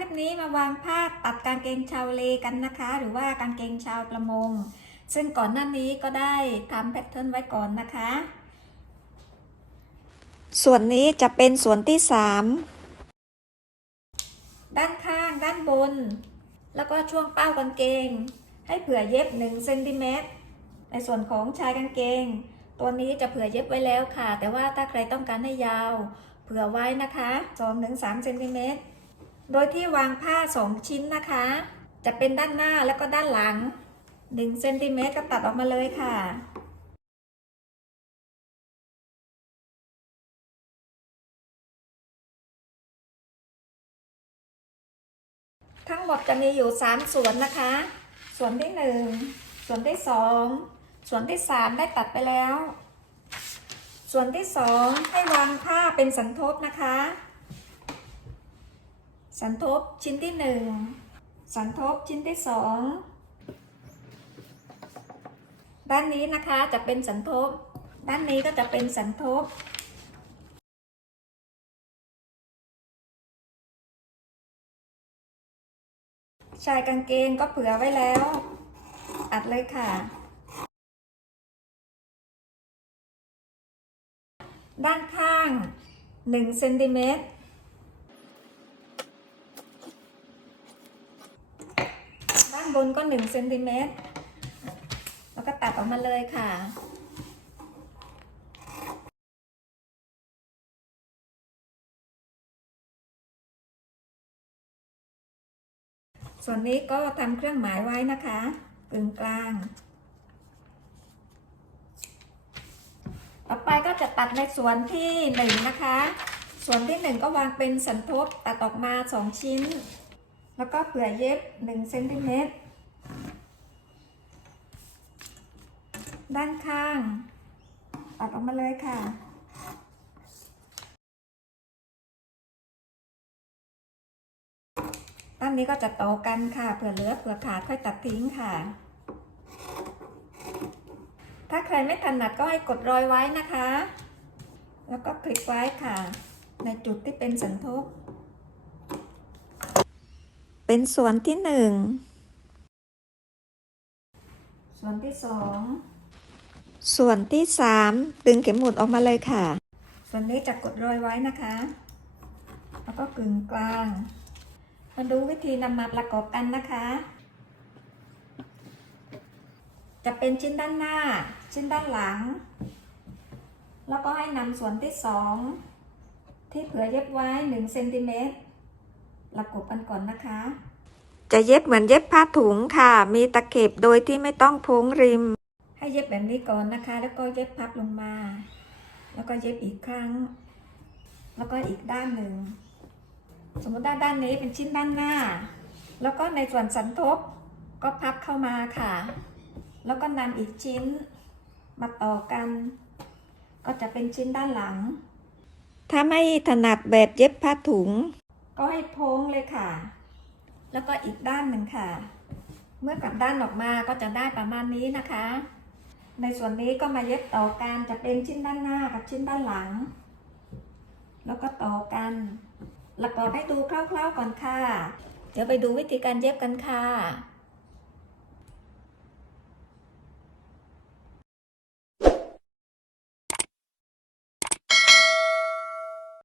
ลิปนี้มาวางผ้าตัดกางเกงชาวเลกันนะคะ หรือว่ากางเกงชาวประมง ซึ่งก่อนหน้านี้ก็ได้ทำแพทเทิร์นไว้ก่อนนะคะ ส่วนนี้จะเป็นส่วนที่ 3 ด้านข้างด้านบน แล้วก็ช่วงเป้ากางเกง ให้เผื่อเย็บ1เซนติเมตรในส่วนของชายกางเกง ตัวนี้จะเผื่อเย็บไว้แล้วค่ะ แต่ว่าถ้าใครต้องการให้ยาว เผื่อไว้นะคะ2-3เซนติเมตร โดยที่วางผ้า 2 ชิ้นนะคะ จะเป็นด้านหน้าแล้วก็ด้านหลัง1เซนติเมตรก็ตัดออกมาเลยค่ะ ทั้งหมดจะมีอยู่ 3 ส่วนนะคะ ส่วนที่ 1 ส่วนที่ 2 ส่วนที่ 3 ได้ตัดไปแล้ว ส่วนที่ 2 ให้วางผ้าเป็นสันทบนะคะ สันทบชิ้นที่1สันทบชิ้นที่2ด้านนี้นะคะจะเป็นสันทบ ด้านนี้ก็จะเป็นสันทบ ชายกางเกงก็เผื่อไว้แล้วตัดเลยค่ะ ด้านข้าง1เซนติเมตรานบนก็1เซนติเมตรแล้วก็ตัดออกมาเลยค่ะ ส่วนนี้ก็ทำเครื่องหมายไว้นะคะกึ่งกลาง ต่อไปก็จะตัดในส่วนที่หนึ่งนะคะ ส่วนที่หนึ่งก็วางเป็นสันทบตัดออกมาสองชิ้น แล้วก็เผื่อเย็บหนึ่งเซนติเมตร ด้านข้าง ตัดออกมาเลยค่ะ ด้านนี้ก็จะโตกันค่ะ เผื่อเหลือเผื่อขาดค่อยตัดทิ้งค่ะ ถ้าใครไม่ถนัดก็ให้กดรอยไว้นะคะ แล้วก็คลิกไว้ค่ะ ในจุดที่เป็นสันทบ เป็นส่วนที่หนึ่ง ส่วนที่สอง ส่วนที่สามดึงเข็มหมุดออกมาเลยค่ะ ส่วนนี้จะกดรอยไว้นะคะ แล้วก็กึ่งกลาง มาดูวิธีนำมาประกอบกันนะคะ จะเป็นชิ้นด้านหน้า ชิ้นด้านหลัง แล้วก็ให้นำส่วนที่สองที่เผื่อเย็บไว้1เซนติเมตร ประกบกันก่อนนะคะ จะเย็บเหมือนเย็บผ้าถุงค่ะ มีตะเข็บโดยที่ไม่ต้องพุงริม ให้เย็บแบบนี้ก่อนนะคะ แล้วก็เย็บพับลงมา แล้วก็เย็บอีกครั้ง แล้วก็อีกด้านหนึ่ง สมมติด้านด้านนี้เป็นชิ้นด้านหน้า แล้วก็ในส่วนสันทบก็พับเข้ามาค่ะ แล้วก็นำอีกชิ้นมาต่อกัน ก็จะเป็นชิ้นด้านหลัง ถ้าไม่ถนัดแบบเย็บผ้าถุง ก็ให้โพ้งเลยค่ะ แล้วก็อีกด้านหนึ่งค่ะ เมื่อกลับด้านออกมาก็จะได้ประมาณนี้นะคะ ในส่วนนี้ก็มาเย็บต่อกันจะเป็นชิ้นด้านหน้ากับชิ้นด้านหลัง แล้วก็ต่อกันประกอบให้ดูคร่าวๆก่อนค่ะ เดี๋ยวไปดูวิธีการเย็บกันค่ะ